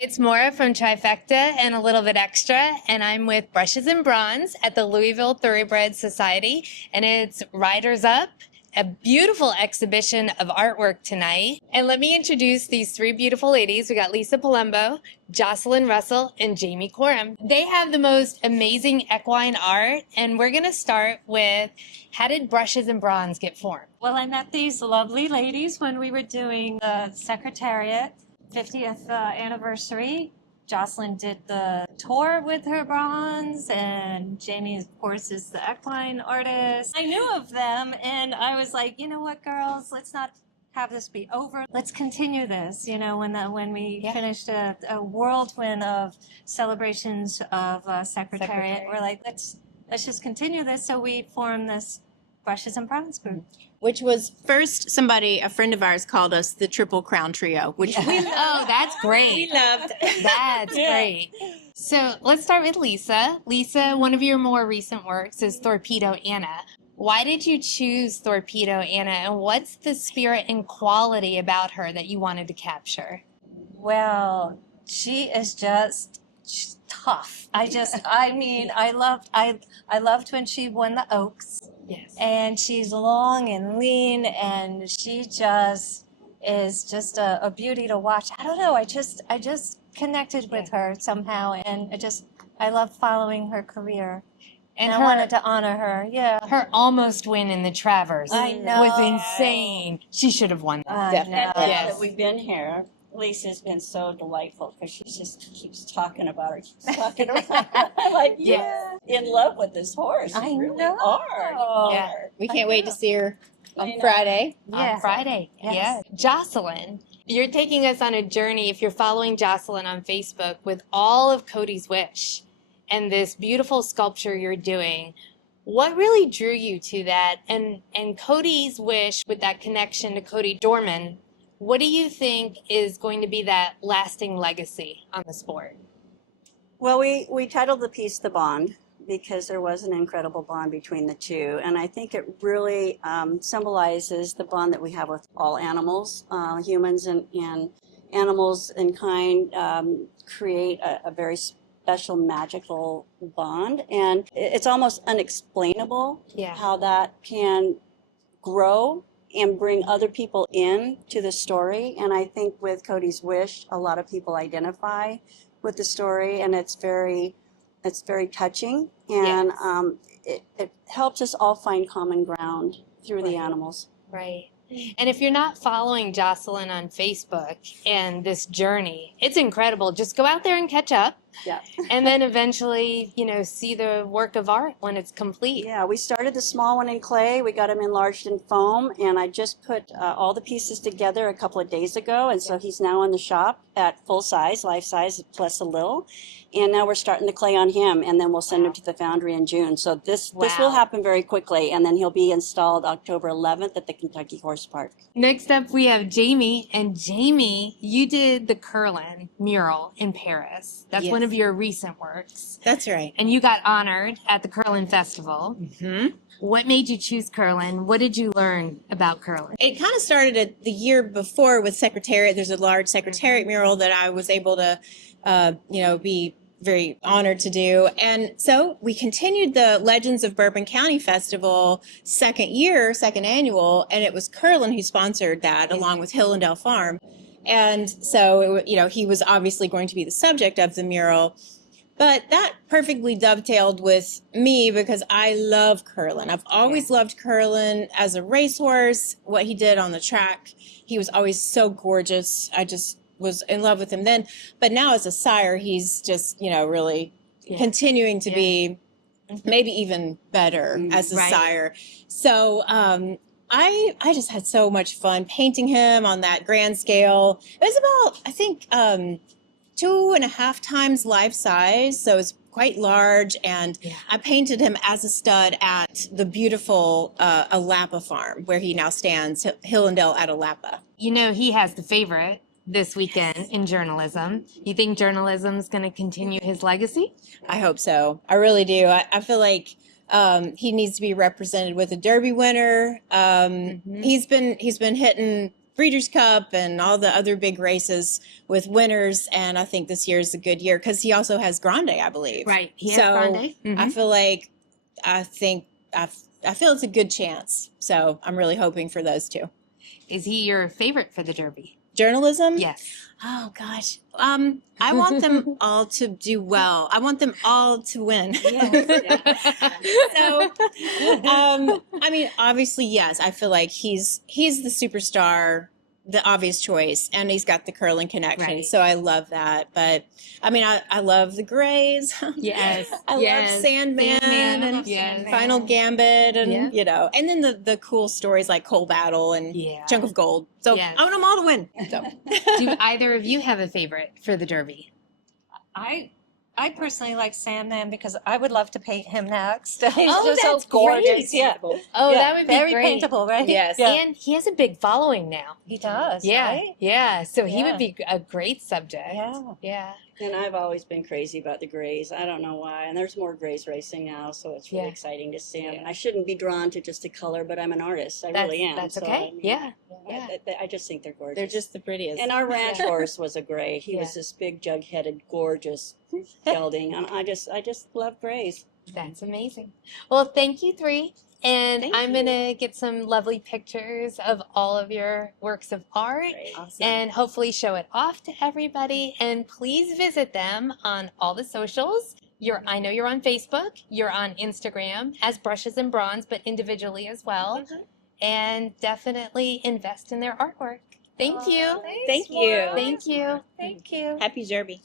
It's Maura from Trifecta and a little bit extra, and I'm with Brushes and Bronze at the Louisville Thoroughbred Society, and it's Riders Up, a beautiful exhibition of artwork tonight. And let me introduce these three beautiful ladies. We got Lisa Palombo, Jocelyn Russell, and Jaime Corum. They have the most amazing equine art, and we're going to start with, how did Brushes and Bronze get formed? Well, I met these lovely ladies when we were doing the Secretariat 50th anniversary. Jocelyn did the tour with her bronze, and Jaime, of course, is the equine artist. I knew of them, and I was like, you know what, girls, let's not have this be over. Let's continue this. You know, when we finished a whirlwind of celebrations of Secretariat, we're like, let's just continue this. So we formed this Brushes and Bronze group. Which was first a friend of ours called us the Triple Crown Trio, which we loved. Oh, that's great. We loved. That's great. So let's start with Lisa. Lisa, one of your more recent works is Thorpedo Anna. Why did you choose Thorpedo Anna, and what's the spirit and quality about her that you wanted to capture? Well, she is just tough. I loved when she won the Oaks. Yes. And she's long and lean, and she just is just a beauty to watch. I don't know. I just connected with her somehow, and I love following her career. And I wanted to honor her. Yeah. Her almost win in the Travers was insane. She should have won that. Definitely. Now that we've been here, Lisa's been so delightful because she just keeps talking about her. Keeps talking about her. I'm like, in love with this horse. I You really know. are. Yeah. We can't wait to see her on Friday. On Friday. Yes. Yeah. Jocelyn, you're taking us on a journey, if you're following Jocelyn on Facebook, with all of Cody's Wish and this beautiful sculpture you're doing. What really drew you to that? And Cody's Wish, with that connection to Cody Dorman, what do you think is going to be that lasting legacy on the sport? Well, we titled the piece The Bond because there was an incredible bond between the two. And I think it really symbolizes the bond that we have with all animals. Humans and animals in kind create a very special, magical bond. And it's almost unexplainable how that can grow and bring other people in to the story. And I think with Cody's Wish, a lot of people identify with the story, and it's very touching, and it helps us all find common ground through the animals. Right. And if you're not following Jocelyn on Facebook and this journey, it's incredible. Just go out there and catch up. Yeah. And then eventually, see the work of art when it's complete. Yeah, we started the small one in clay. We got them enlarged in foam, and I just put all the pieces together a couple of days ago, and so he's now in the shop at full size, life size, plus a little. And now we're starting the clay on him, and then we'll send him to the foundry in June. So this will happen very quickly, and then he'll be installed October 11th at the Kentucky Horse Park. Next up, we have Jaime. And Jaime, you did the Curlin mural in Paris. That's one of your recent works. That's right. And you got honored at the Curlin Festival. Mm-hmm. What made you choose Curlin? What did you learn about Curlin? It kind of started the year before with Secretariat. There's a large Secretariat mural that I was able to, be very honored to do. And so we continued the Legends of Bourbon County Festival second annual, and it was Curlin who sponsored that along with Hill and Dale Farm. And so, he was obviously going to be the subject of the mural. But that perfectly dovetailed with me because I love Curlin. I've always loved Curlin as a racehorse, what he did on the track. He was always so gorgeous. I just was in love with him then. But now as a sire, he's just, really continuing to be maybe even better as a sire. So I just had so much fun painting him on that grand scale. It was about, I think, 2.5 times life size, so it's quite large, and I painted him as a stud at the beautiful Alapa farm where he now stands, Hill and Dale at Alapa. He has the favorite this weekend in journalism. You think journalism's going to continue his legacy? I hope so. I really do. I feel like he needs to be represented with a Derby winner. He's been hitting Breeders' Cup and all the other big races with winners. And I think this year is a good year because he also has Grande, I believe. Right. He has So Grande. I feel like I feel it's a good chance. So I'm really hoping for those two. Is he your favorite for the Derby? Journalism? Yes. Oh gosh. I want them all to do well. I want them all to win. So, I mean, obviously, yes. I feel like he's the superstar, the obvious choice, and he's got the curling connection. Right. So I love that. But I mean, I love the Grays. Yes. I love Sandman and Yes. Final Gambit, and Yeah. you know, and then the cool stories like Coal Battle and Yeah. Chunk of Gold. So Yes. I want them all to win. So. Do either of you have a favorite for the Derby? I personally like Sandman because I would love to paint him next. He's Oh, just so that's gorgeous. great. Yeah. Oh, Yeah, that would be very great. paintable, right? Yes. Yeah. And he has a big following now. He does. Yeah. Right? Yeah. So he Yeah. would be a great subject. Yeah. Yeah. And I've always been crazy about the Grays. I don't know why. And there's more Grays racing now, so it's really Yeah. exciting to see them. Yeah. I shouldn't be drawn to just a color, but I'm an artist. I really am. That's So, okay. I mean, Yeah. Yeah. I just think they're gorgeous. They're just the prettiest. And our ranch horse was a gray. He was Yeah. this big, jug-headed, gorgeous gelding, and I just love grays. That's amazing. Well, thank you three. And Thank I'm you. going to get some lovely pictures of all of your works of art Awesome. and hopefully show it off to everybody. And please visit them on all the socials. I know you're on Facebook, you're on Instagram as Brushes and Bronze, but individually as well. And definitely invest in their artwork. Thank you. Thank you. Thank you. Thank you. Happy Derby.